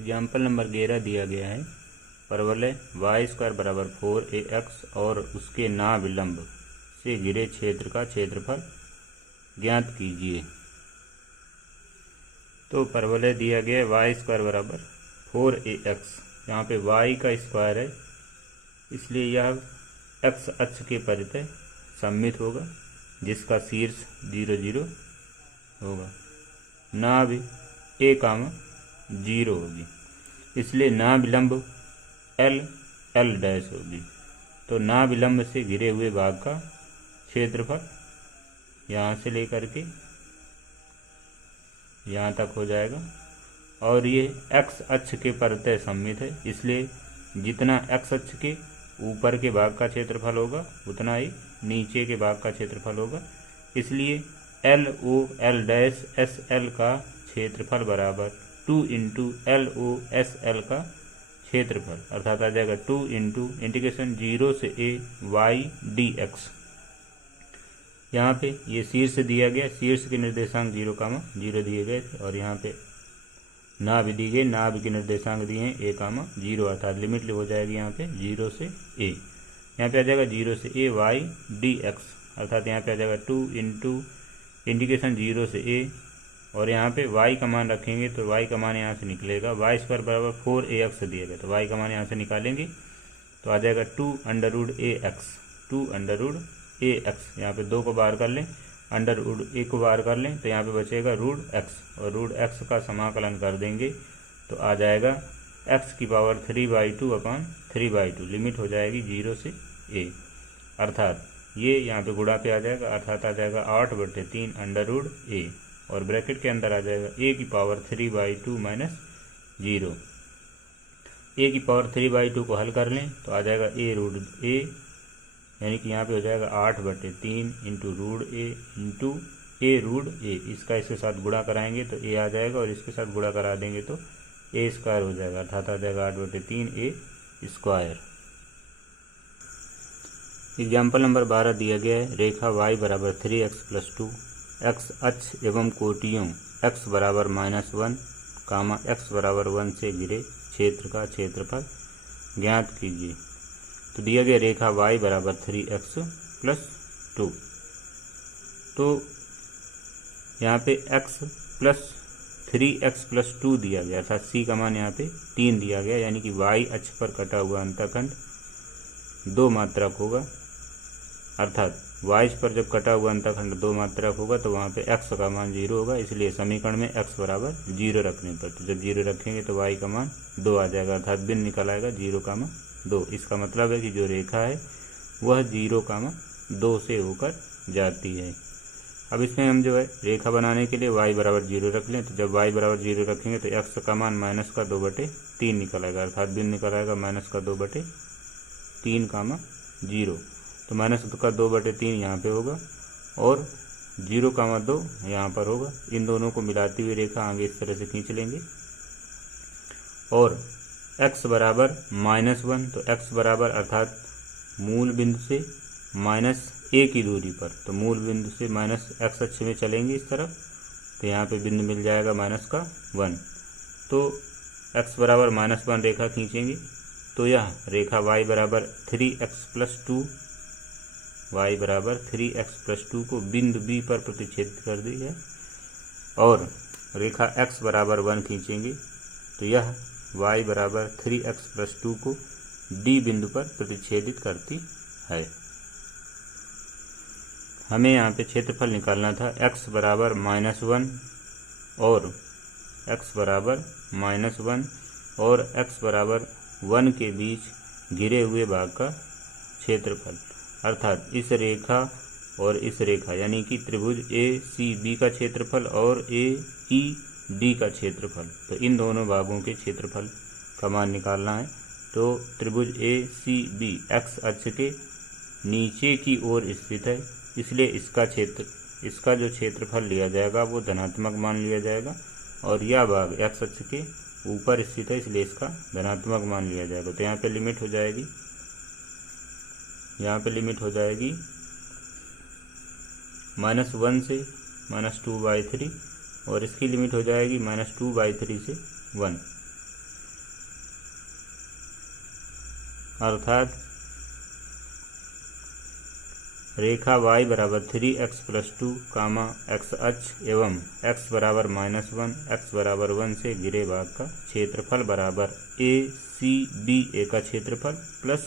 Example number 11 दिया गया है। परवलय y² बराबर 4ax और उसके नाभिलंब से घिरे क्षेत्र का क्षेत्रफल ज्ञात कीजिए। तो परवलय दिया गया है y² बराबर 4ax, यहाँ पे y का स्क्वायर है इसलिए यह x अक्ष के परितः सममित होगा जिसका शीर्ष 0 0 होगा। नाभि a, 0 होगी इसलिए नाभिलंब l l डैश होगी। तो नाभिलंब से घिरे हुए भाग का क्षेत्रफल यहाँ से लेकर के यहाँ तक हो जाएगा और ये x अक्ष के परितः सममित है इसलिए जितना x अक्ष के ऊपर के भाग का क्षेत्रफल होगा उतना ही नीचे के भाग का क्षेत्रफल होगा। इसलिए LOL डैश SL का क्षेत्रफल बराबर 2 इंटू LOSL का क्षेत्रफल अर्थात आ जाएगा 2 इंटू इंटीग्रेशन 0 से a y dx। यहाँ पे ये शीर्ष दिया गया, शीर्ष के निर्देशांक 0, 0 दिए गए थे और यहाँ पे नाभि दी गई, नाभि के निर्देशांक दिए हैं a, 0 अर्थात लिमिट हो जाएगी यहाँ पे 0 से a। यहाँ पे आ जाएगा 0 से a y dx अर्थात यहाँ पे आ जाएगा 2 इंटू इंटीग्रेशन 0 से a और यहाँ पे y का मान रखेंगे तो y का मान यहाँ से निकलेगा y² बराबर 4ax दिया गया तो y का मान यहाँ से निकालेंगे तो आ जाएगा 2√ax, 2√ax। यहाँ पे 2 को बाहर कर लें, √a को बाहर कर लें तो यहाँ पे बचेगा √x और √x का समाकलन कर देंगे तो आ जाएगा x की पावर 3/2 अपॉन 3/2 लिमिट हो जाएगी 0 से a अर्थात ये यहाँ पे गुणा पे आ जाएगा अर्थात आ जाएगा 8/3 √a और ब्रैकेट के अंदर आ जाएगा a की पावर 3/2 माइनस 0। a की पावर 3/2 को हल कर लें तो आ जाएगा a√a यानी कि यहाँ पे हो जाएगा 8/3 इंटू √a इंटू a√a। इसका इसके साथ गुणा कराएंगे तो a आ जाएगा और इसके साथ गुणा करा देंगे तो a² हो जाएगा अर्थात आ जाएगा 8/3 a²। एग्जाम्पल नंबर 12 दिया गया है। रेखा y बराबर 3x + 2 x अक्ष एवं कोटियों x बराबर -1, x बराबर 1 से घिरे क्षेत्र का क्षेत्रफल ज्ञात कीजिए। तो दिया गया रेखा y बराबर 3x + 2। तो यहाँ पे x + 3x + 2 दिया गया अर्थात c का मान यहाँ पे 3 दिया गया यानी कि y अक्ष पर कटा हुआ अंतःखंड 2 मात्रक होगा अर्थात y पर जब कटा हुआ अंतःखंड 2 मात्रक होगा तो वहाँ पे x का मान 0 होगा। इसलिए समीकरण में x बराबर 0 रखने पर तो जब 0 रखेंगे तो y का मान 2 आ जाएगा अर्थात बिंदु निकल आएगा 0, 2। इसका मतलब है कि जो रेखा है वह 0, 2 से होकर जाती है। अब इसमें हम जो है रेखा बनाने के लिए y बराबर 0 रख लें तो जब y बराबर 0 रखेंगे तो x का मान -2/3 निकल आएगा अर्थात बिंदु निकल आएगा -2/3, 0। तो -2/3 यहाँ पे होगा और 0, 2 यहाँ पर होगा। इन दोनों को मिलाती हुई रेखा आगे इस तरह से खींच लेंगे और x बराबर -1 तो x बराबर अर्थात मूल बिंदु से -a की दूरी पर तो मूल बिंदु से -x अक्ष में चलेंगे इस तरफ तो यहाँ पे बिंदु मिल जाएगा -1। तो x बराबर -1 रेखा खींचेंगे तो यह रेखा y बराबर 3x + 2 y बराबर 3x + 2 को बिंदु B पर प्रतिच्छेदित कर दी है और रेखा x बराबर 1 खींचेंगे तो यह y बराबर 3x + 2 को D बिंदु पर प्रतिच्छेदित करती है। हमें यहाँ पे क्षेत्रफल निकालना था x बराबर -1 और x बराबर -1 और x बराबर 1 के बीच घिरे हुए भाग का क्षेत्रफल अर्थात इस रेखा और इस रेखा यानी कि त्रिभुज ACB का क्षेत्रफल और AED का क्षेत्रफल तो इन दोनों भागों के क्षेत्रफल का मान निकालना है। तो त्रिभुज ACB x अक्ष के नीचे की ओर स्थित है इसलिए इसका जो क्षेत्रफल लिया जाएगा वो धनात्मक मान लिया जाएगा और यह भाग x अक्ष के ऊपर स्थित है इसलिए इसका धनात्मक मान लिया जाएगा। तो यहाँ पे लिमिट हो जाएगी, यहाँ पे लिमिट हो जाएगी -1 से -2/3 और इसकी लिमिट हो जाएगी -2/3 से 1। अर्थात रेखा y बराबर 3x प्लस 2 कामा x अक्ष एवं x बराबर -1 x बराबर 1 से घिरे भाग का क्षेत्रफल बराबर ACBA का क्षेत्रफल प्लस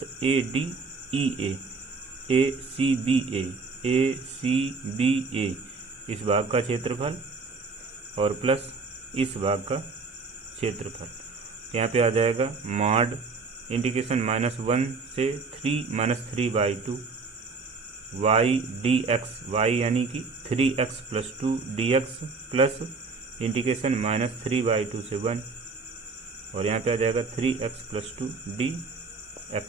ACBA इस भाग का क्षेत्रफल और प्लस इस भाग का क्षेत्रफल। यहाँ पे आ जाएगा मॉड इंटीग्रेशन -1 से 3 y dx y यानी कि 3x plus 2 dx plus integration -3/2 से 1 और यहाँ पे आ जाएगा 3x प्लस 2 dx।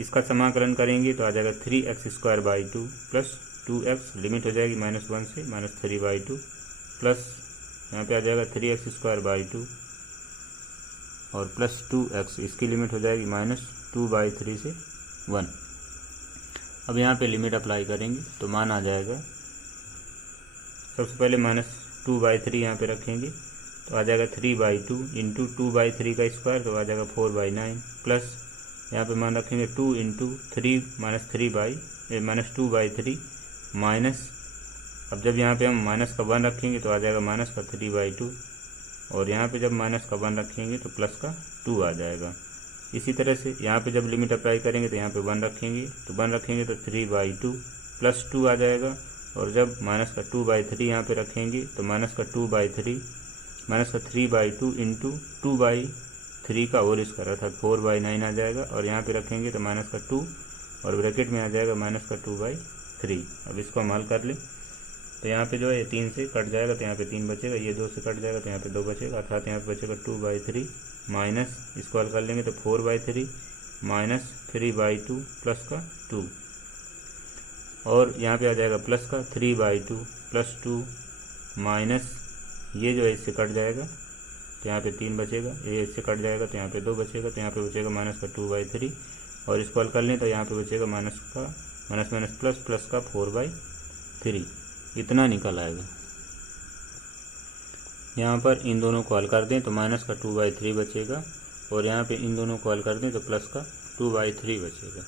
इसका समाकलन करेंगे तो आ जाएगा 3x² प्लस 2x लिमिट हो जाएगी -1 से -3/2 प्लस यहाँ पे आ जाएगा 3x² और प्लस 2x इसकी लिमिट हो जाएगी -2/3 से 1। अब यहाँ पे लिमिट अप्लाई करेंगे तो मान आ जाएगा, सबसे पहले -2/3 यहाँ पे रखेंगे तो आ जाएगा 3/2 इंटू 2/3 का स्क्वायर तो आ जाएगा 4/9 प्लस यहाँ पे मान रखेंगे 2 इंटू 3 -2/3 माइनस, अब जब यहाँ पे हम माइनस का 1 रखेंगे तो आ जाएगा माइनस का 3/2 और यहाँ पे जब माइनस का 1 रखेंगे तो प्लस का 2 आ जाएगा। इसी तरह से यहाँ पे जब लिमिट अप्लाई करेंगे तो यहाँ पे 1 रखेंगे तो 1 रखेंगे तो 3/2 प्लस 2 आ जाएगा और जब माइनस का 2/3 यहाँ पे रखेंगे तो माइनस का 3/2 इंटू 2/3 का होल स्क्वायर अर्थात 4/9 आ जाएगा और यहाँ पे रखेंगे तो माइनस का 2 और ब्रैकेट में आ जाएगा माइनस का 2/3। अब इसको हल कर ले तो यहाँ पे जो है 3 से कट जाएगा तो यहाँ पे 3 बचेगा, ये 2 से कट जाएगा तो यहाँ पे 2 बचेगा अर्थात यहाँ पे बचेगा 2/3 माइनस इसको हल कर लेंगे तो 4/3 माइनस 3/2 प्लस का 2 और यहाँ पे आ जाएगा प्लस का 3/2 प्लस 2 माइनस ये जो है इससे कट जाएगा तो यहाँ पे 3 बचेगा, ये इससे कट जाएगा तो यहाँ पे 2 बचेगा तो यहाँ पे बचेगा माइनस का 2/3 और इसको हल कर लें तो यहाँ पे बचेगा माइनस प्लस का 4/3 इतना निकल आएगा। यहाँ पर इन दोनों को हल कर दें तो माइनस का 2/3 बचेगा और यहाँ पे इन दोनों को हल कर दें तो प्लस का 2/3 बचेगा।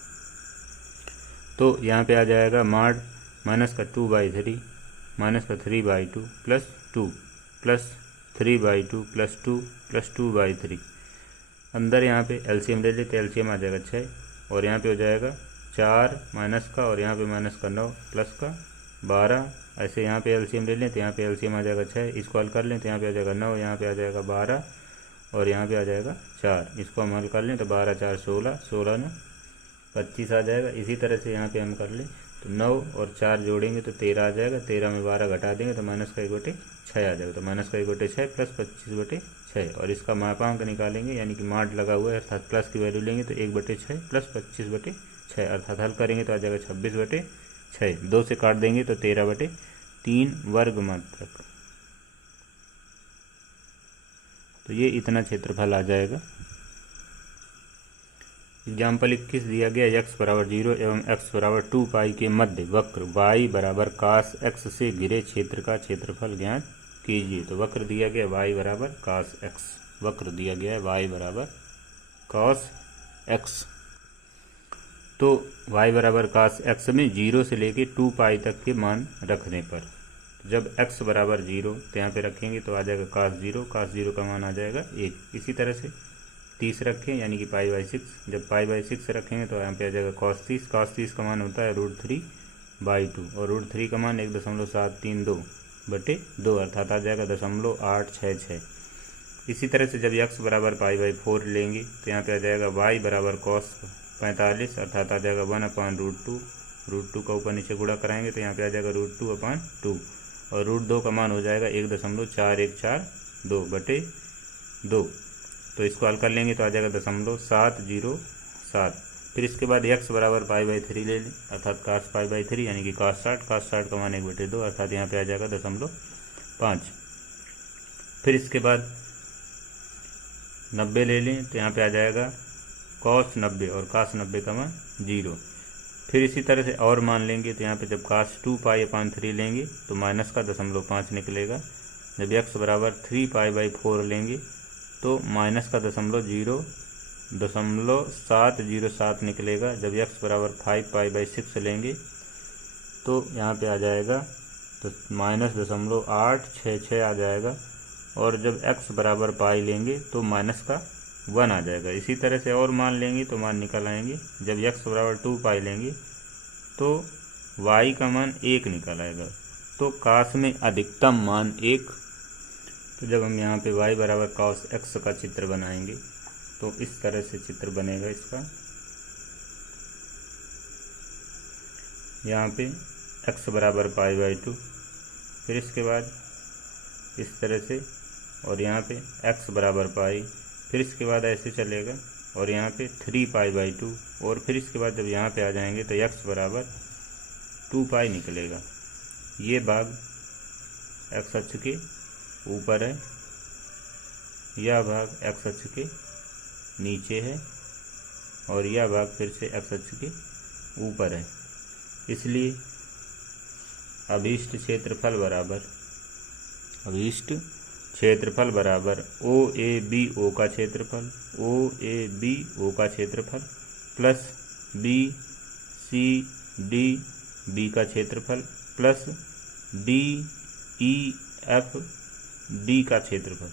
तो यहाँ पे आ जाएगा मॉड माइनस का 2/3 माइनस का 3/2 प्लस 2 प्लस 3/2 प्लस 2 प्लस 2/3। अंदर यहाँ पे एलसीएम ले लेते, एलसीएम आ जाएगा 6 और यहाँ पे हो जाएगा 4 माइनस का और यहाँ पे माइनस का 9 प्लस का 12। ऐसे यहाँ पे एलसीएम ले लें तो यहाँ पे एलसीएम आ जाएगा 6, इसको हल कर लें तो यहाँ पे आ जाएगा 9, यहाँ पे आ जाएगा 12 और यहाँ पे आ जाएगा 4। इसको हम हल कर लें तो 12 4 16, 16 9 25 आ जाएगा। इसी तरह से यहाँ पे हम कर लें तो 9 और 4 जोड़ेंगे तो 13 आ जाएगा, 13 में 12 घटा देंगे तो माइनस का 1/6 आ जाएगा। तो माइनस का 1/6 प्लस 25/6 और इसका मापांक निकालेंगे यानी कि मॉड लगा हुआ है अर्थात प्लस की वैल्यू लेंगे तो 1/6 प्लस 25/6 अर्थात हल करेंगे तो आ जाएगा 26/6। 2 से काट देंगे तो 13/3 वर्ग मात्रक। तो ये इतना क्षेत्रफल आ जाएगा। एग्जाम्पल 21 दिया गया x बराबर 0 एवं x बराबर 2 पाई के मध्य वक्र y बराबर cos x से घिरे क्षेत्र का क्षेत्रफल ज्ञात कीजिए। तो वक्र दिया गया y बराबर cos x, वक्र दिया गया है y बराबर cos x। तो y बराबर cos x में 0 से लेके 2 पाई तक के मान रखने पर जब x बराबर 0 तो यहाँ पे रखेंगे तो आ जाएगा cos 0 का मान आ जाएगा 1। इसी तरह से 30 रखें यानी कि π/6, जब π/6 रखेंगे तो यहाँ पे आ जाएगा cos 30 का मान होता है √3/2 और √3 का मान 1.732/2 अर्थात आ जाएगा 0.866। इसी तरह से जब x बराबर π/4 लेंगे तो यहाँ पे आ जाएगा y बराबर cos 45 अर्थात आ जाएगा 1/√2, √2 का ऊपर नीचे गुणा कराएंगे तो यहाँ पे आ जाएगा √2/2 और √2 का मान हो जाएगा 1.4142/2। तो इसको हल कर लेंगे तो आ जाएगा 0.707। फिर इसके बाद x बराबर π/3 ले लें अर्थात cos π/3 यानी कि cos 60 का मान 1/2 अर्थात यहाँ पे आ जाएगा 0.5। फिर इसके बाद 90 ले लें तो यहाँ पे आ जाएगा cos 90 और cos 90 का मान 0। फिर इसी तरह से और मान लेंगे तो यहाँ पे जब cos 2π/3 लेंगे तो माइनस का 0.5 निकलेगा। जब x बराबर 3π/4 लेंगे तो माइनस का 0.0 0.707 निकलेगा। जब x बराबर 5π/6 लेंगे तो यहाँ पे आ जाएगा तो -0.866 आ जाएगा। और जब x बराबर पाई लेंगे तो माइनस का 1 आ जाएगा। इसी तरह से और मान लेंगे तो मान निकल आएंगे। जब x बराबर 2π लेंगे तो y का मान 1 निकल आएगा। तो काश में अधिकतम मान 1। तो जब हम यहाँ पे y बराबर cos x का चित्र बनाएंगे तो इस तरह से चित्र बनेगा इसका। यहाँ पे x बराबर π/2, फिर इसके बाद इस तरह से, और यहाँ पे x बराबर पाई, फिर इसके बाद ऐसे चलेगा और यहाँ पे 3π/2, और फिर इसके बाद जब यहाँ पे आ जाएंगे तो x बराबर 2π निकलेगा। ये भाग x अक्ष के ऊपर है, यह भाग x अक्ष के नीचे है, और यह भाग फिर से x अक्ष के ऊपर है। इसलिए अभीष्ट क्षेत्रफल बराबर OABO का क्षेत्रफल प्लस BCDB का क्षेत्रफल प्लस DEFD का क्षेत्रफल।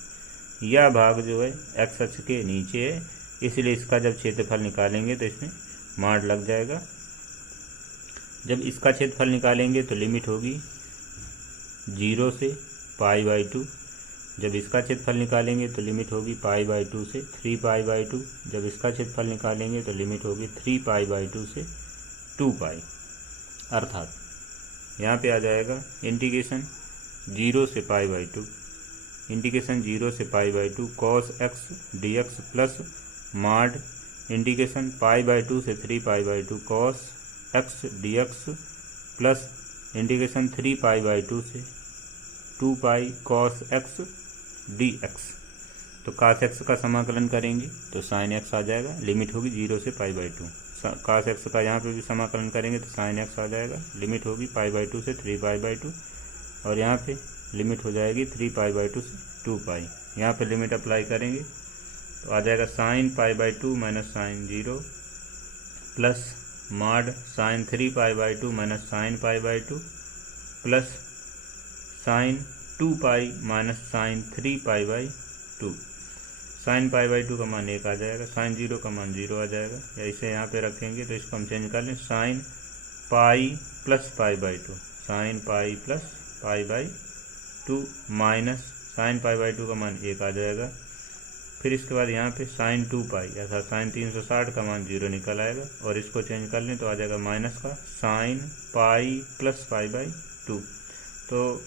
यह भाग जो है x अक्ष के नीचे है, इसलिए इसका जब क्षेत्रफल निकालेंगे तो इसमें माड लग जाएगा। जब इसका क्षेत्रफल निकालेंगे तो लिमिट होगी 0 से π/2। जब इसका क्षेत्रफल निकालेंगे तो लिमिट होगी π/2 से 3π/2। जब इसका क्षेत्रफल निकालेंगे तो लिमिट होगी 3π/2 से 2π। अर्थात यहाँ पे आ जाएगा इंटीग्रेशन 0 से π/2 cos x dx plus mod integration π/2 से 3π/2 cos x dx plus integration 3π/2 से 2π cos x dx। तो cos x का समाकलन करेंगे तो sin x आ जाएगा। लिमिट होगी 0 से π/2। cos x का यहाँ पे भी समाकलन करेंगे तो sin x आ जाएगा। लिमिट होगी π/2 से 3π/2, और यहाँ पे लिमिट हो जाएगी 3π/2 से 2π। यहाँ पे लिमिट अप्लाई करेंगे तो आ जाएगा sin π/2 minus sin 0 plus mod sin 3π/2 minus sin π/2 plus sin 2π minus sin 3π/2। sin π/2 का मान 1 आ जाएगा, sin 0 का मान 0 आ जाएगा। या इसे यहाँ पे रखेंगे तो इसको हम चेंज कर लें sin π plus π/2, sin π plus π/2 minus sin π/2 का मान 1 आ जाएगा। फिर इसके बाद यहाँ पे sin 2π अर्थात sin 360 का मान 0 निकल आएगा, और इसको चेंज कर लें तो आ जाएगा माइनस का sin π प्लस π/2। तो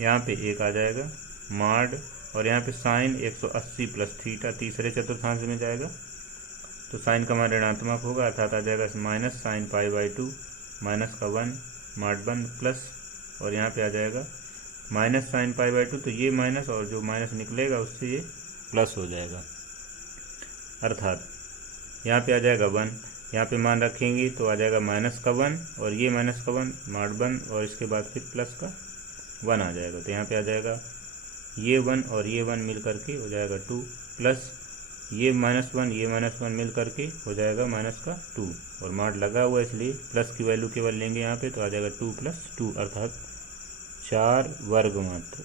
यहाँ पे 1 आ जाएगा माड, और यहाँ पे sin 180 प्लस थीटा तीसरे चतुर्थांश में जाएगा तो sin का मान ऋणात्मक होगा, अर्थात आ जाएगा माइनस sin π/2 माइनस का 1 माड 1 प्लस, और यहाँ पे आ जाएगा माइनस sin π/2। तो ये माइनस और जो माइनस निकलेगा उससे ये प्लस हो जाएगा, अर्थात यहाँ पे आ जाएगा 1। यहाँ पे मान रखेंगे तो आ जाएगा माइनस का 1 और ये माइनस का 1 माड 1, और इसके बाद फिर प्लस का 1 आ जाएगा। तो यहाँ पे आ जाएगा ये 1 और ये 1 मिल करके हो जाएगा 2 प्लस ये -1 ये -1 मिल करके हो जाएगा माइनस का 2, और माड लगा हुआ इसलिए प्लस की वैल्यू केवल लेंगे यहाँ पे तो आ जाएगा 2 + 2 अर्थात 4 वर्ग मात्र।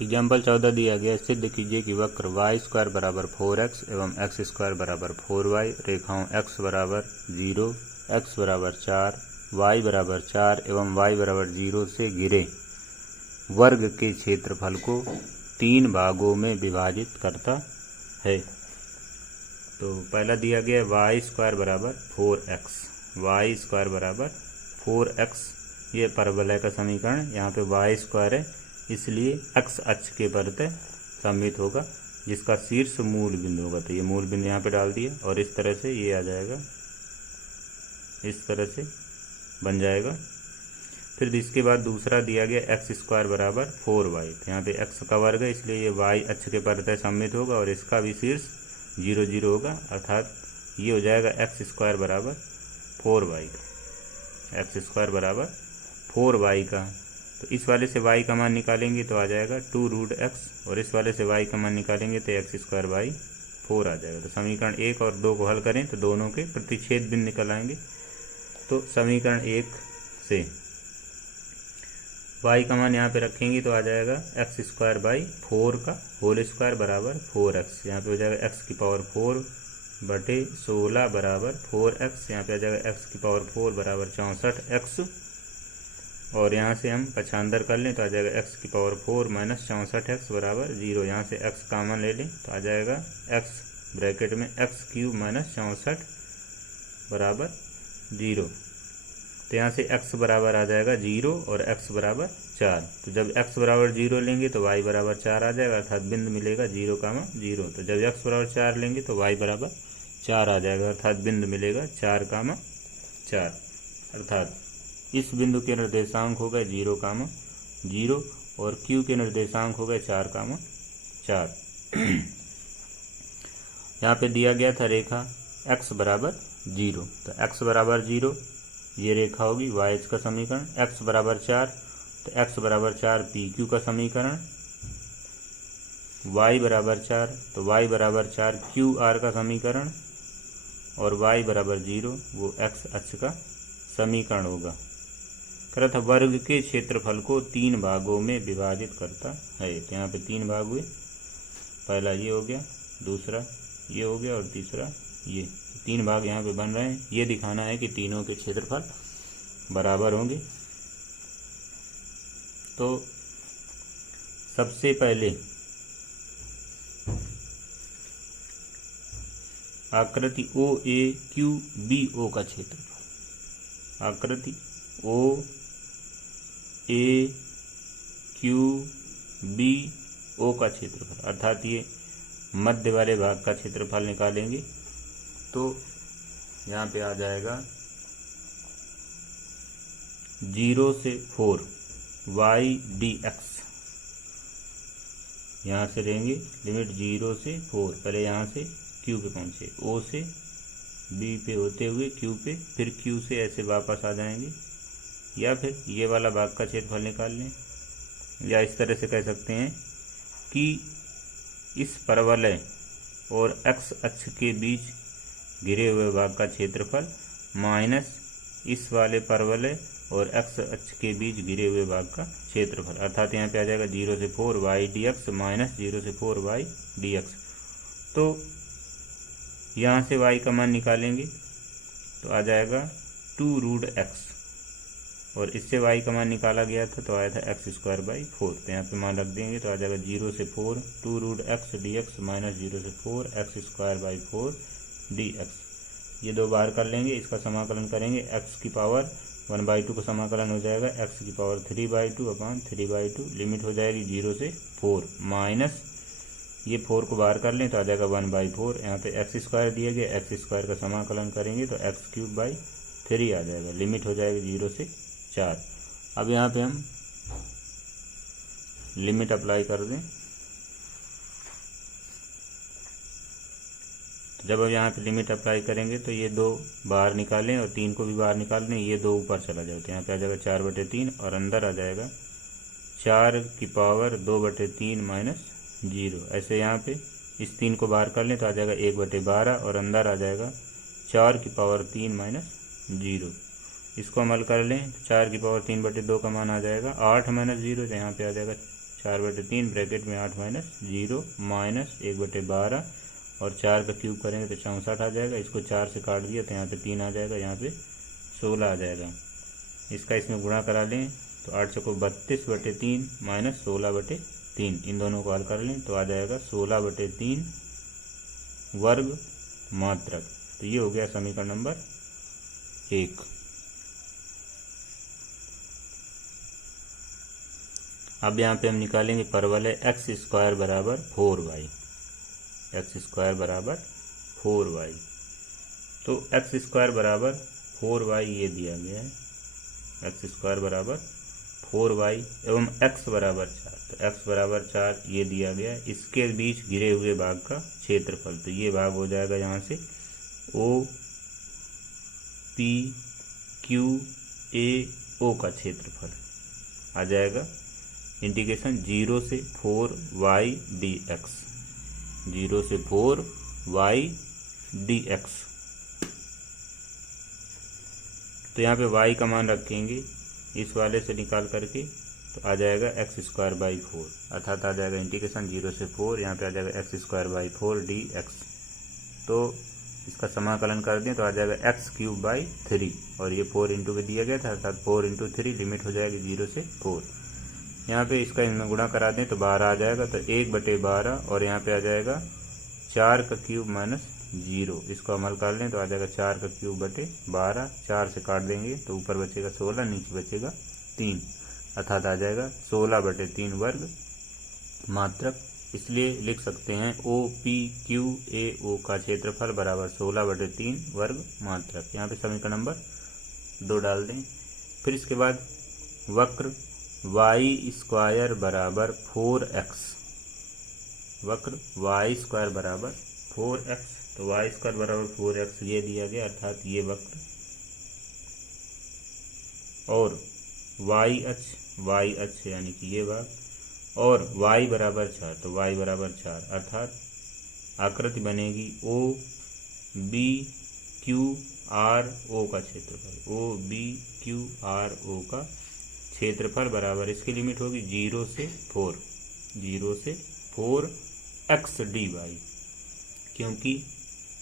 एग्जाम्पल 14 दिया गया, सिद्ध कीजिए कि वक्र y² बराबर 4x एवं x² बराबर 4y रेखाओं x बराबर 0, x बराबर 4, y बराबर 4 एवं y बराबर 0 से घिरे वर्ग के क्षेत्रफल को 3 भागों में विभाजित करता है। तो पहला दिया गया y² बराबर 4x, y² बराबर 4x, ये परवलय का समीकरण। यहाँ पे y² है इसलिए x अक्ष के परत सममित होगा जिसका शीर्ष मूल बिंदु होगा। तो ये मूल बिंदु यहाँ पे डाल दिया और इस तरह से ये आ जाएगा, इस तरह से बन जाएगा। फिर इसके बाद दूसरा दिया गया x² बराबर 4y, तो यहाँ पे x का वर्ग है इसलिए ये y अक्ष के परत सममित होगा और इसका भी शीर्ष 0 0 होगा, अर्थात ये हो जाएगा x² बराबर 4y, x² बराबर 4y का तो इस वाले से y का मान निकालेंगे तो आ जाएगा 2√x, और इस वाले से y का मान निकालेंगे तो x²/4 आ जाएगा। तो समीकरण 1 और 2 को हल करें तो दोनों के प्रतिच्छेद बिंदु निकल आएंगे। तो समीकरण 1 से y का मान यहाँ पे रखेंगे तो आ जाएगा x²/4 का होल स्क्वायर बराबर 4x। यहाँ पे हो जाएगा x⁴/16 बराबर 4x। यहाँ पे आ जाएगा x⁴ बराबर 64x, और यहाँ से हम पक्षांतर कर लें तो आ जाएगा x⁴ - 64x बराबर 0। यहाँ से x कॉमन ले लें तो आ जाएगा x ब्रैकेट में x³ - 64 बराबर 0। तो यहाँ से x बराबर आ जाएगा 0 और x बराबर 4। तो जब x बराबर 0 लेंगे तो y बराबर 4 आ जाएगा, अर्थात बिंदु मिलेगा 0, 0। तो जब x बराबर 4 लेंगे तो y बराबर 4 आ जाएगा, अर्थात बिंदु मिलेगा 4, 4। अर्थात इस बिंदु के निर्देशांक हो गए 0, 0 और q के निर्देशांक हो गए 4, 4। यहाँ पे दिया गया था रेखा x बराबर 0, तो x बराबर 0 ये रेखा होगी y का समीकरण। x बराबर 4 तो x बराबर 4 PQ का समीकरण। y बराबर 4 तो y बराबर 4 QR का समीकरण, और y बराबर 0 वो x अक्ष का समीकरण होगा। करत वर्ग के क्षेत्रफल को 3 भागों में विभाजित करता है। तो यहाँ पे 3 भाग हुए, पहला ये हो गया, दूसरा ये हो गया और तीसरा ये। 3 भाग यहाँ पे बन रहे हैं। ये दिखाना है कि तीनों के क्षेत्रफल बराबर होंगे। तो सबसे पहले आकृति OAQBO का क्षेत्रफल, आकृति OAQBO का क्षेत्रफल, अर्थात ये मध्य वाले भाग का क्षेत्रफल निकालेंगे तो यहाँ पे आ जाएगा 0 से 4 y dx। यहाँ से लेंगे लिमिट 0 से 4, पहले यहाँ से q पे पहुँचे, o से b पे होते हुए q पे, फिर q से ऐसे वापस आ जाएंगे, या फिर ये वाला भाग का क्षेत्रफल निकाल लें, या इस तरह से कह सकते हैं कि इस परवलय और x अक्ष के बीच घिरे हुए भाग का क्षेत्रफल माइनस इस वाले परवलय और x अक्ष के बीच घिरे हुए भाग का क्षेत्रफल, अर्थात यहाँ पे आ जाएगा 0 से 4 y dx माइनस 0 से 4 y dx। तो यहाँ से y का मान निकालेंगे तो आ जाएगा 2√x, और इससे y का मान निकाला गया था तो आया था x²/4। तो यहाँ पे मान रख देंगे तो आ जाएगा 0 से 4 2√x dx माइनस 0 से 4 x²/4 dx। ये दो बार कर लेंगे, इसका समाकलन करेंगे, x⁴ 1/2 का समाकलन हो जाएगा x⁴ 3/2/3/2, लिमिट हो जाएगी 0 से 4 माइनस ये 4 को बाहर कर लें तो आ जाएगा 1/4। यहाँ पे x² दिया गया, x² का समाकलन करेंगे तो x³/3 आ जाएगा, लिमिट हो जाएगी 0 से 4। अब यहाँ पे हम लिमिट अप्लाई कर दें, तो जब अब यहाँ पे लिमिट अप्लाई करेंगे तो ये 2 बाहर निकालें और 3 को भी बाहर निकाल दें, ये 2 ऊपर चला जाए तो यहाँ पे आ जाएगा 4/3 और अंदर आ जाएगा 4⁻2/3 माइनस 0। ऐसे यहाँ पे इस 3 को बाहर कर लें तो आ जाएगा 1/12 और अंदर आ जाएगा 4⁻3 माइनस 0। इसको अमल कर लें तो 4⁻3/2 का मान आ जाएगा 8 माइनस 0, तो यहाँ पे आ जाएगा 4/3 ब्रैकेट में 8 माइनस 0 माइनस 1/12 और 4 का क्यूब करेंगे तो 64 आ जाएगा। इसको 4 से काट दिया तो यहाँ पे 3 आ जाएगा, यहाँ पे 16 आ जाएगा। इसका इसमें गुणा करा लें तो 8 चौको 32/3 माइनस 16/3, इन दोनों को हल कर लें तो आ जाएगा 16/3 वर्ग मात्रक। तो ये हो गया समीकरण नंबर 1। अब यहाँ पे हम निकालेंगे परवलय x² बराबर 4y, x² बराबर 4y। तो x² बराबर 4y ये दिया गया है, x² बराबर 4y एवं x बराबर 4, तो x बराबर 4 ये दिया गया है। इसके बीच घिरे हुए भाग का क्षेत्रफल, तो ये भाग हो जाएगा यहाँ से OPQAO का क्षेत्रफल, आ जाएगा इंटीग्रेशन 0 से 4y dx, 0 से 4y dx। तो यहाँ पे y का मान रखेंगे इस वाले से निकाल करके, तो आ जाएगा x²/4, अर्थात आ जाएगा इंटीग्रेशन 0 से 4, यहाँ पे आ जाएगा x²/4 dx। तो इसका समाकलन कर दें तो आ जाएगा x³/3, और ये 4 इंटू में दिया गया था, अर्थात 4 इंटू 3 लिमिट हो जाएगी 0 से 4। यहाँ पे इसका इनमें गुणा करा दें तो 12 आ जाएगा, तो 1/12, और यहाँ पे आ जाएगा 4³ - 0, इसको अमल कर लें तो आ जाएगा 4³/12, 4 से काट देंगे तो ऊपर बचेगा 16, नीचे बचेगा 3, अर्थात आ जाएगा 16/3 वर्ग मात्रक। इसलिए लिख सकते हैं OPQAO का क्षेत्रफल बराबर 16/3 वर्ग मात्रक। यहाँ पे समीकरण नंबर 2 डाल दें। फिर इसके बाद वक्र y² बराबर 4x, वक्र y² बराबर 4x, तो y² बराबर 4x ये दिया गया, अर्थात ये वक्र, और y अक्ष यानी कि ये भाग, और y बराबर 4, तो y बराबर 4, अर्थात आकृति बनेगी OBQRO का क्षेत्रफल, OBQRO का क्षेत्रफल बराबर, इसकी लिमिट होगी 0 से 4x dy, क्योंकि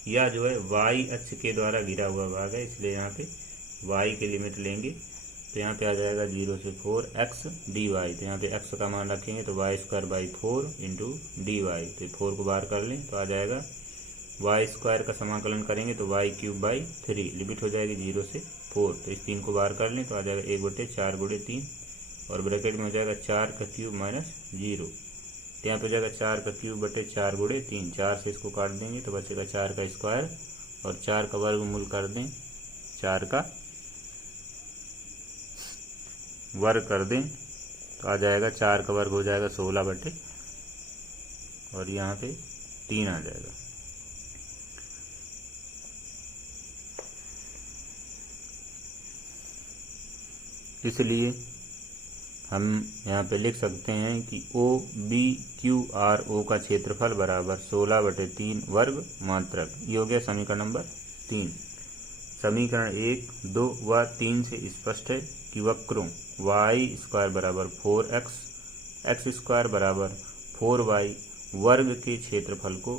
यह जो है y अक्ष के द्वारा घिरा हुआ भाग है, इसलिए यहाँ पे y की लिमिट लेंगे तो यहाँ पे आ जाएगा 0 से 4x dy। तो यहाँ पे x का मान रखेंगे तो y²/4 इंटू dy, तो 4 को बाहर कर लें तो आ जाएगा y² का समाकलन करेंगे तो y³/3 लिमिट हो जाएगी 0 से 4, तो इस 3 को बाहर कर लें तो आ जाएगा 1/4 × 3, और ब्रैकेट में हो जाएगा 4³ - 0, तो यहाँ पे हो जाएगा 4³/4 × 3, 4 से इसको काट देंगे तो बचेगा 4 का स्क्वायर, और 4 का वर्गमूल कर दें, 4 का वर्ग कर दें तो आ जाएगा 4 का वर्ग हो जाएगा 16 और यहाँ पे 3 आ जाएगा। इसलिए हम यहाँ पे लिख सकते हैं कि OBQRO का क्षेत्रफल बराबर 16/3 वर्ग मात्रक। ये हो गया समीकरण नंबर 3। समीकरण 1, 2 व 3 से स्पष्ट है कि वक्रों y² बराबर 4x, x² बराबर 4y वर्ग के क्षेत्रफल को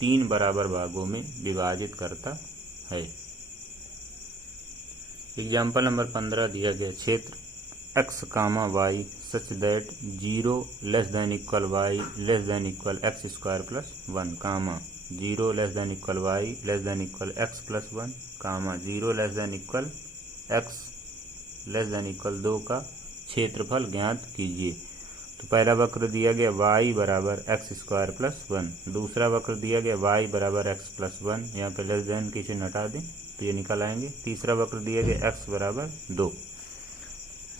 3 बराबर भागों में विभाजित करता है। एग्जाम्पल नंबर 15 दिया गया क्षेत्र x, y such that 0 less than equal y less than equal x² plus 1, 0 less than equal y less than equal x plus 1, 0 less than equal x less than equal 2 का क्षेत्रफल ज्ञात कीजिए। तो पहला वक्र दिया गया y बराबर x² plus 1, दूसरा वक्र दिया गया y बराबर x plus 1, यहाँ पे लेस देन की चिन्ह हटा दें तो ये निकल आएंगे। तीसरा वक्र दिया गया x बराबर 2।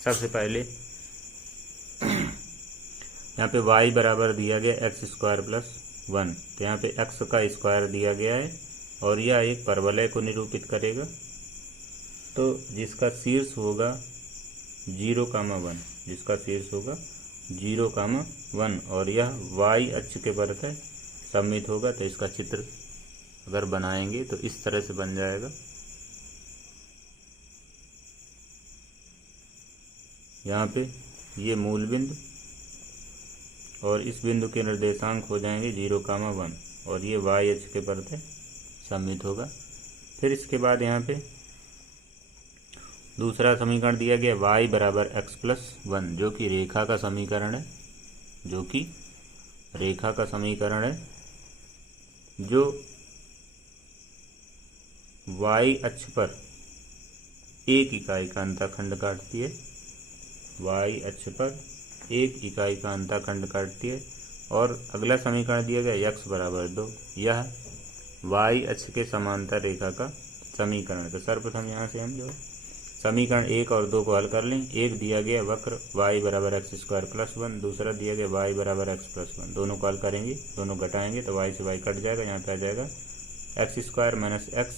सबसे पहले यहाँ पे y बराबर दिया गया x² plus 1, तो यहाँ पे x का स्क्वायर दिया गया है और यह एक परवलय को निरूपित करेगा, तो जिसका शीर्ष होगा 0,1, जिसका शीर्ष होगा 0,1 और यह y अक्ष के परत है सममित होगा। तो इसका चित्र अगर बनाएंगे तो इस तरह से बन जाएगा। यहाँ पे ये मूल बिंदु और इस बिंदु के निर्देशांक हो जाएंगे 0,1 और ये y अक्ष के परत है सममित होगा। फिर इसके बाद यहाँ पे दूसरा समीकरण दिया गया y बराबर x plus 1, जो कि रेखा का समीकरण है, जो कि रेखा का समीकरण है जो y अक्ष पर एक इकाई का अंतःखंड काटती है, y अक्ष पर एक इकाई का अंतःखंड काटती है। और अगला समीकरण दिया गया x बराबर 2, यह y अक्ष के समांतर रेखा का समीकरण है। तो सर्वप्रथम यहाँ से हम जो समीकरण 1 और 2 को हल कर लें। एक दिया गया वक्र y बराबर x² plus 1, दूसरा दिया गया y बराबर x plus 1, दोनों को हल करेंगे, दोनों घटाएंगे तो y से y कट जाएगा, यहाँ पे आ जाएगा x² माइनस x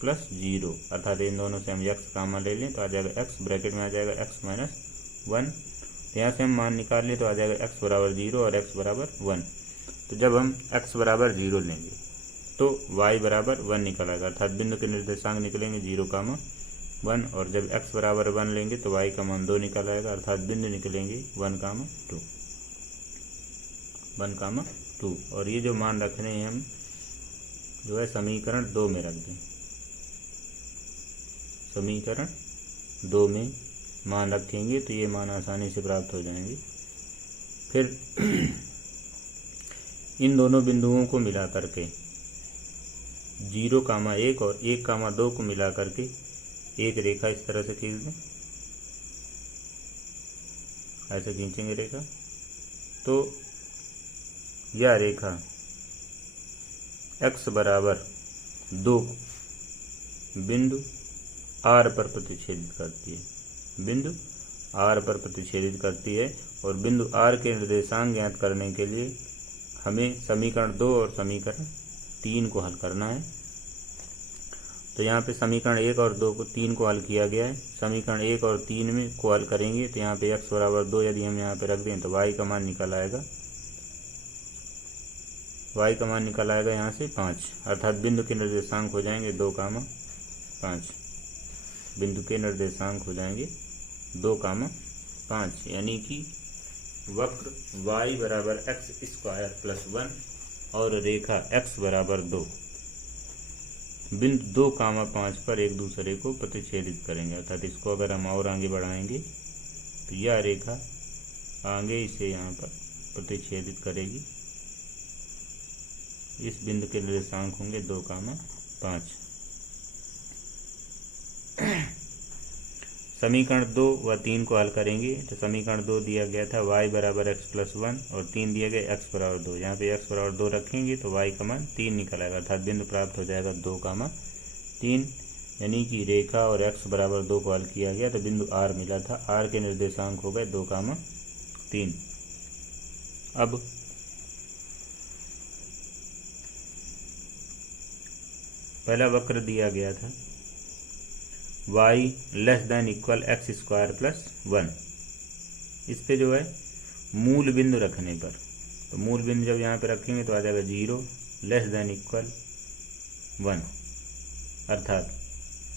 प्लस 0, अर्थात इन दोनों से हम x कॉमन ले लें तो आ जाएगा x, ब्रैकेट में आ जाएगा x माइनस 1। तो यहाँ से हम मान निकाल ले तो आ जाएगा x बराबर 0 और x बराबर 1। तो जब हम x बराबर 0 लेंगे तो y बराबर 1 निकल आएगा, अर्थात बिंदु के निर्देशांक निकलेंगे 0, 1। और जब x बराबर 1 लेंगे तो y का मान 2 निकल आएगा, अर्थात बिंदु निकलेंगे 1, 2। और ये जो मान रख रहे हैं हम जो है समीकरण 2 में रख दें। समीकरण 2 में मान रखेंगे तो ये मान आसानी से प्राप्त हो जाएंगे। फिर इन दोनों बिंदुओं को मिला करके 0, 1 और 1, 2 को मिला करके एक रेखा इस तरह से खींच दें। ऐसे खींचेंगे रेखा तो यह रेखा x बराबर 2 बिंदु R पर प्रतिच्छेदित करती है। बिंदु R पर प्रतिच्छेदित करती है और बिंदु R के निर्देशांक ज्ञात करने के लिए हमें समीकरण 2 और समीकरण 3 को हल करना है। तो यहाँ पे समीकरण 1 और 2 को 3 को हल किया गया है। समीकरण 1 और 3 में को हल करेंगे तो यहाँ पे x बराबर 2 यदि हम यहाँ पे रख दें तो y का मान निकल आएगा। y का मान निकल आएगा यहाँ से 5, अर्थात बिंदु के निर्देशांक हो जाएंगे 2, 5। बिंदु के निर्देशांक हो जाएंगे 2, 5, यानी कि वक्र y बराबर x² + 1 और रेखा x बराबर 2 बिंदु 2, 5 पर एक दूसरे को प्रतिच्छेदित करेंगे। अर्थात इसको अगर हम और आगे बढ़ाएंगे तो यह रेखा आगे इसे यहाँ पर प्रतिच्छेदित करेगी। इस बिंदु के निर्देशांक होंगे 2, 5। समीकरण 2 व 3 को हल करेंगे तो समीकरण 2 दिया गया था y बराबर x + 1 और 3 दिया गया x बराबर 2। यहाँ पे x बराबर 2 रखेंगे तो y का मान 3 निकल आएगा, अर्थात बिंदु प्राप्त हो जाएगा 2, 3, यानी कि रेखा और x बराबर 2 को हल किया गया तो बिंदु R मिला था। R के निर्देशांक हो गए 2, 3। अब पहला वक्र दिया गया था y ≤ x² + 1। इस पे जो है मूल बिंदु रखने पर, तो मूल बिंदु जब यहाँ पे रखेंगे तो आ जाएगा 0 ≤ 1, अर्थात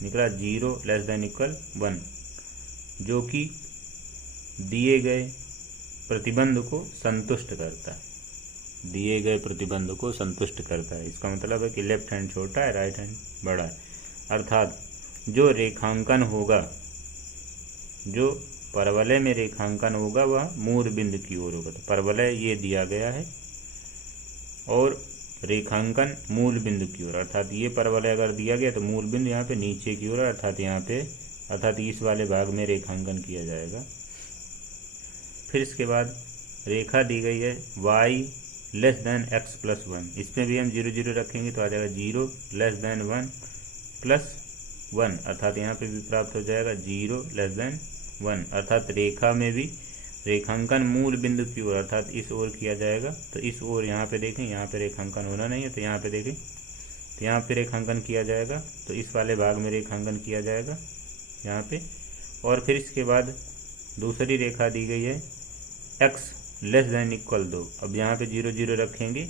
निकला 0 ≤ 1, जो कि दिए गए प्रतिबंध को संतुष्ट करता है। दिए गए प्रतिबंध को संतुष्ट करता है। इसका मतलब है कि लेफ्ट हैंड छोटा है, राइट हैंड बड़ा है, अर्थात जो रेखांकन होगा, जो परवलय में रेखांकन होगा वह मूल बिंदु की ओर होगा। तो परवलय ये दिया गया है और रेखांकन मूल बिंदु की ओर, अर्थात ये परवलय अगर दिया गया तो मूल बिंदु यहाँ पे नीचे की ओर, अर्थात यहाँ पे, अर्थात इस वाले भाग में रेखांकन किया जाएगा। फिर इसके बाद रेखा दी गई है y ≤ x + 1। इसमें भी हम 0, 0 रखेंगे तो आ जाएगा 0 ≤ 1 + 1, अर्थात यहाँ पे भी प्राप्त हो जाएगा 0 ≤ 1, अर्थात रेखा में भी रेखांकन मूल बिंदु की ओर, अर्थात इस ओर किया जाएगा। तो इस ओर यहाँ पे देखें, यहाँ पे रेखांकन होना नहीं है, तो यहाँ पे देखें तो यहाँ पे रेखांकन किया जाएगा, तो इस वाले भाग में रेखांकन किया जाएगा यहाँ पे। और फिर इसके बाद दूसरी रेखा दी गई है x ≤ 2। अब यहाँ पे 0, 0 रखेंगे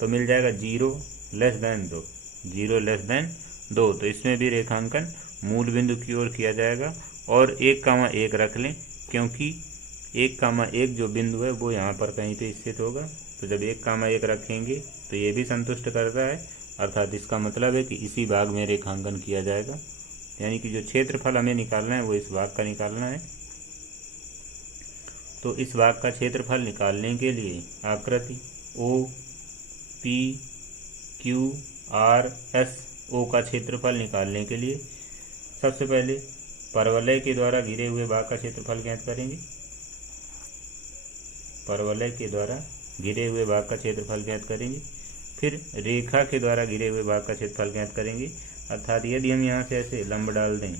तो मिल जाएगा 0 ≤ 2, 0 ≤ 2। तो इसमें भी रेखांकन मूल बिंदु की ओर किया जाएगा। और 1, 1 रख लें, क्योंकि 1, 1 जो बिंदु है वो यहाँ पर कहीं पे स्थित होगा। तो जब 1, 1 रखेंगे तो ये भी संतुष्ट करता है, अर्थात इसका मतलब है कि इसी भाग में रेखांकन किया जाएगा। यानी कि जो क्षेत्रफल हमें निकालना है वो इस भाग का निकालना है। तो इस भाग का क्षेत्रफल निकालने के लिए आकृति O P Q R S O का क्षेत्रफल निकालने के लिए सबसे पहले परवलय के द्वारा घिरे हुए भाग का क्षेत्रफल ज्ञात करेंगे। परवलय के द्वारा घिरे हुए भाग का क्षेत्रफल ज्ञात करेंगे। फिर रेखा के द्वारा घिरे हुए भाग का क्षेत्रफल ज्ञात करेंगे, अर्थात यदि हम यहाँ से ऐसे लंब डाल दें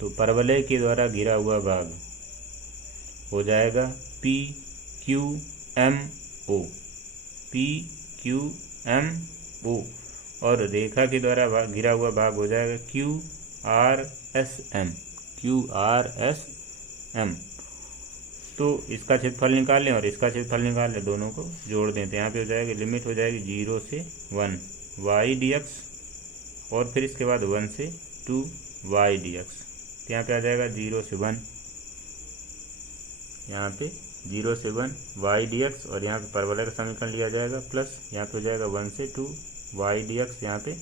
तो परवलय के द्वारा घिरा हुआ भाग हो जाएगा P Q M O, P Q M O, और रेखा के द्वारा घिरा हुआ भाग हो जाएगा Q R S M, QRSM। तो इसका क्षेत्रफल निकाल लें और इसका क्षेत्रफल निकाल लें, दोनों को जोड़ दें। तो यहाँ पे हो जाएगी लिमिट हो जाएगी 0 से 1 y dx और फिर इसके बाद 1 से 2 y dx। तो यहाँ पे आ जाएगा 0 से 1, यहाँ पे 0 से 1 y dx और यहाँ पे परवलय का समीकरण लिया जाएगा प्लस यहाँ पे हो जाएगा 1 से 2 y dx, यहाँ पे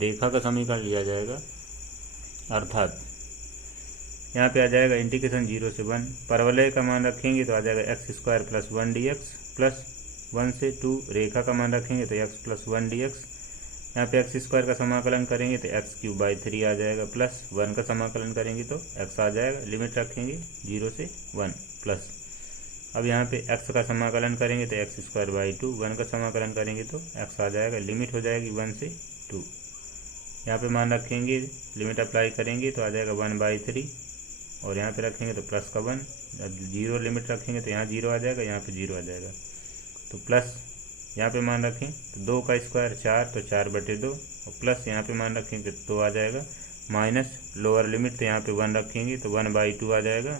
रेखा का समीकरण लिया जाएगा। अर्थात यहाँ पे आ जाएगा इंटीग्रेशन 0 से 1, परवलय का मान रखेंगे तो आ जाएगा x square plus 1 dx plus 1 से 2 रेखा का मान रखेंगे तो x प्लस 1 dx। यहाँ पे x स्क्वायर का समाकलन करेंगे तो x क्यूब बाई 3 आ जाएगा, प्लस 1 का समाकलन करेंगे तो x आ जाएगा। लिमिट रखेंगे 0 से 1 प्लस। अब यहाँ पे x का समाकलन करेंगे तो x स्क्वायर बाई 2, 1 का समाकलन करेंगे तो x आ जाएगा। लिमिट हो जाएगी 1 से 2। यहाँ पे मान रखेंगे, लिमिट अप्लाई करेंगे तो आ जाएगा 1/3 और यहाँ पे रखेंगे तो प्लस का 1। जब 0 लिमिट रखेंगे तो यहाँ 0 आ जाएगा, यहाँ पे 0 आ जाएगा। तो प्लस यहाँ पे मान रखें तो 2 का स्क्वायर 4, तो 4/2 और प्लस यहाँ पे मान रखेंगे तो 2 आ जाएगा। माइनस लोअर लिमिट तो यहाँ पे 1 रखेंगे तो 1/2 आ जाएगा,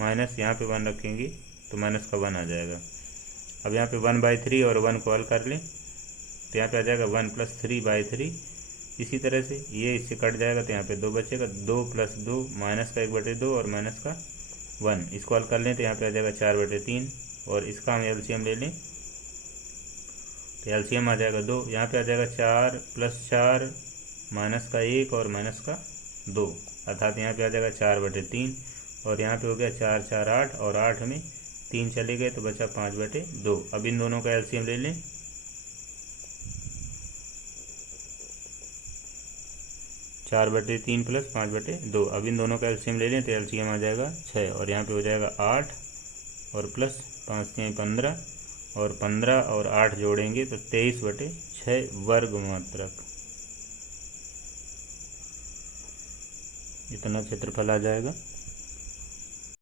माइनस यहाँ पे 1 रखेंगे तो माइनस का 1 आ जाएगा। अब यहाँ पे 1/3 और 1 को हल कर लें तो यहाँ पे आ जाएगा 1 + 3/3। इसी तरह से ये इससे कट जाएगा तो यहाँ पे 2 बचेगा, 2 + 2 माइनस का 1/2 और माइनस का 1। इसको हल कर लें तो यहाँ पे आ जाएगा 4/3 और इसका हम एलसीएम ले लें तो एलसीएम आ जाएगा 2। यहाँ पे आ जाएगा 4 + 4 माइनस का 1 और माइनस का 2, अर्थात यहाँ पे आ जाएगा 4/3 और यहाँ पे हो गया 4 4 8 और 8 में 3 चले गए तो बचा 5/2। अब इन दोनों का एलसीएम ले लें। 4/3 + 5/2। अब इन दोनों का एलसीएम ले लें तो एलसीएम आ जाएगा 6 और यहाँ पे हो जाएगा 8 और प्लस 5 × 15 और 15 और 8 जोड़ेंगे तो 23/6 वर्ग मात्रक, इतना क्षेत्रफल आ जाएगा।